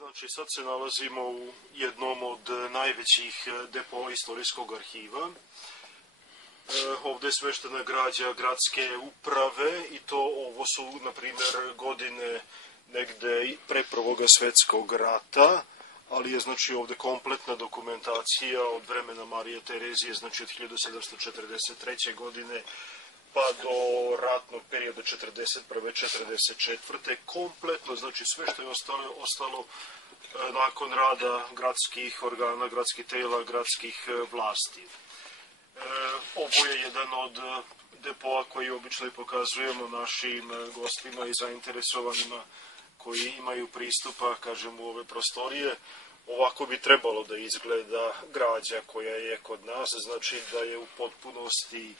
Znači, sad se nalazimo u jednom od najvećih depoa istorijskog arhiva. Ovdje je smeštena građa gradske uprave i to ovo su, na primjer, godine negde pre Prvoga svjetskog rata, ali je znači ovdje kompletna dokumentacija od vremena Marije Terezije, znači od 1743. godine pa do ratnog perioda 41. 44. kompletno, znači sve što je ostalo nakon rada gradskih organa, gradskih tela, gradskih vlasti. Ovo je jedan od depoa koji obično i pokazujemo našim gostima i zainteresovanima koji imaju pristupa, kažem, u ove prostorije. Ovako bi trebalo da izgleda građa koja je kod nas, znači da je u potpunosti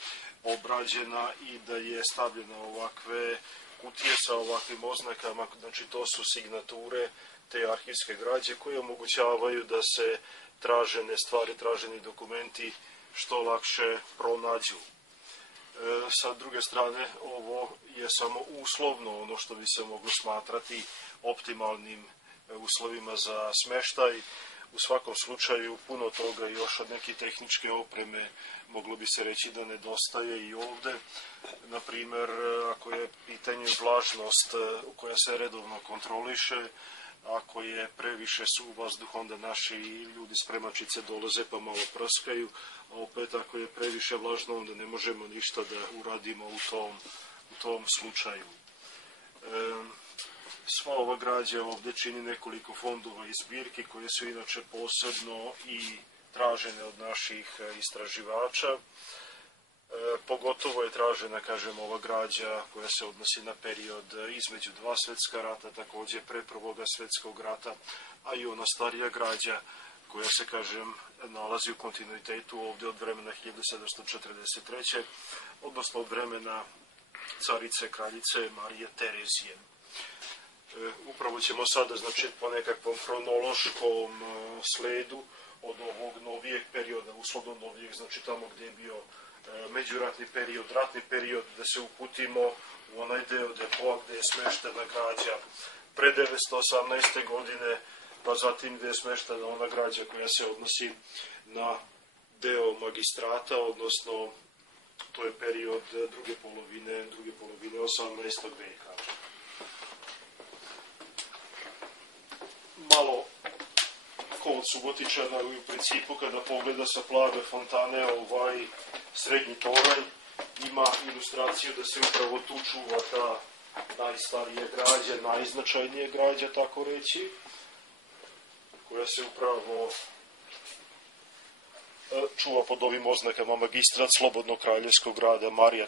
obrađena i da je stavljena ovakve kutije sa ovakvim oznakama, znači to su signature te arhivske građe koje omogućavaju da se tražene stvari, traženi dokumenti što lakše pronađu. Sa druge strane, ovo je samo uslovno ono što bi se moglo smatrati optimalnim uslovima za smeštaj. U svakom slučaju puno toga još od neke tehničke opreme moglo bi se reći da nedostaje i ovdje. Naprimjer, ako je pitanje vlažnost koja se redovno kontroliše, ako je previše suv vazduh, onda naši ljudi spremačice dolaze pa malo prskaju, a opet ako je previše vlažno, onda ne možemo ništa da uradimo u tom slučaju. Sva ova građa ovdje čini nekoliko fondova i zbirki koje su inače posebno i tražene od naših istraživača. Pogotovo je tražena, kažem, ova građa koja se odnosi na period između dva svjetska rata, također pre Prvoga svjetskog rata, a i ona starija građa koja se, kažem, nalazi u kontinuitetu ovdje od vremena 1743. odnosno od vremena carice, kraljice Marije Terezije. Upravo ćemo sada, znači, po nekakvom hronološkom sledu od ovog novijeg perioda, uslovno novijeg, znači tamo gdje je bio međuratni period, ratni period, da se uputimo u onaj deo depoa gdje je smeštena građa pre 1918. godine, pa zatim gdje je smeštena ona građa koja se odnosi na deo magistrata, odnosno to je period druge polovine 18. veka. Malo kod Subotičana u principu kada pogleda sa plave fontane ovaj srednji toranj ima ilustraciju da se upravo tu čuva ta najstarija građa, najznačajnija građa, tako reći, koja se upravo čuva pod ovim oznakama magistrat Slobodnog kraljevskog grada Marija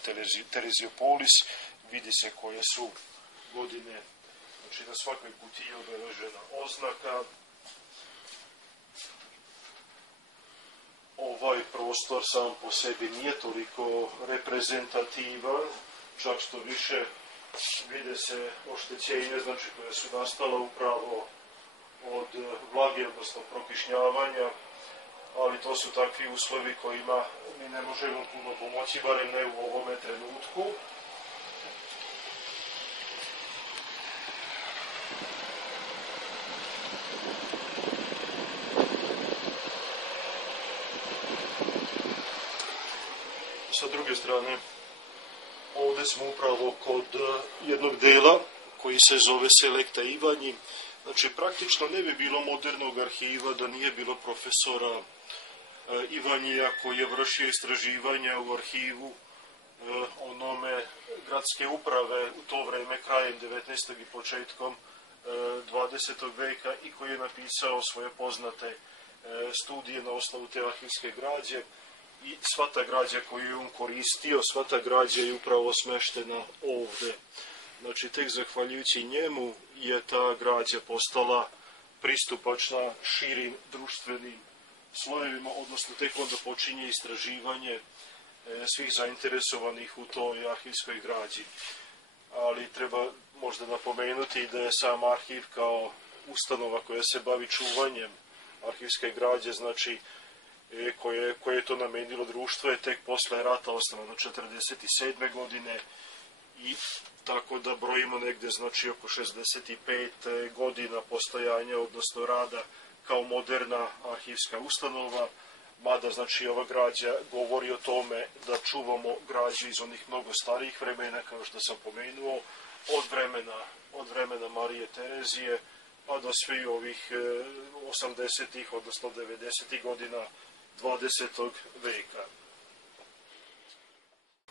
Tereziopolis. Vidi se koje su godine, znači na svakoj kutiji je obeležena oznaka. Ovaj prostor sam po sebi nije toliko reprezentativan, čak što više vide se oštećenja, znači koje su nastala upravo od vlage, odnosno prokišnjavanja, ali to su takvi uslovi kojima mi ne možemo puno pomoći, barem ne u ovome trenutku. Sa druge strane, ovdje smo upravo kod jednog dela koji se zove Selekta Ivanji. Znači, praktično ne bi bilo modernog arhiva da nije bilo profesora Ivanjija koji je vršio istraživanja u arhivu onome gradske uprave u to vreme, krajem 19. i početkom 20. veka i koji je napisao svoje poznate studije na osnovu te arhivske građe. I sva ta građa koju je on koristio, sva ta građa je upravo smeštena ovdje. Znači, tek zahvaljujući njemu je ta građa postala pristupačna širim društvenim slojevima, odnosno tek onda počinje istraživanje svih zainteresovanih u toj arhivskoj građi. Ali treba možda napomenuti da je sam arhiv kao ustanova koja se bavi čuvanjem arhivske građe, znači koje je to namenilo društvo, je tek posle rata osnovano 1947. godine i tako da brojimo negde znači oko 65 godina postojanja, odnosno rada kao moderna arhivska ustanova, mada znači ova građa govori o tome da čuvamo građu iz onih mnogo starijih vremena, kao što sam pomenuo, od vremena Marije Terezije pa do svih ovih 80-ih, odnosno 90-ih godina 20. veka.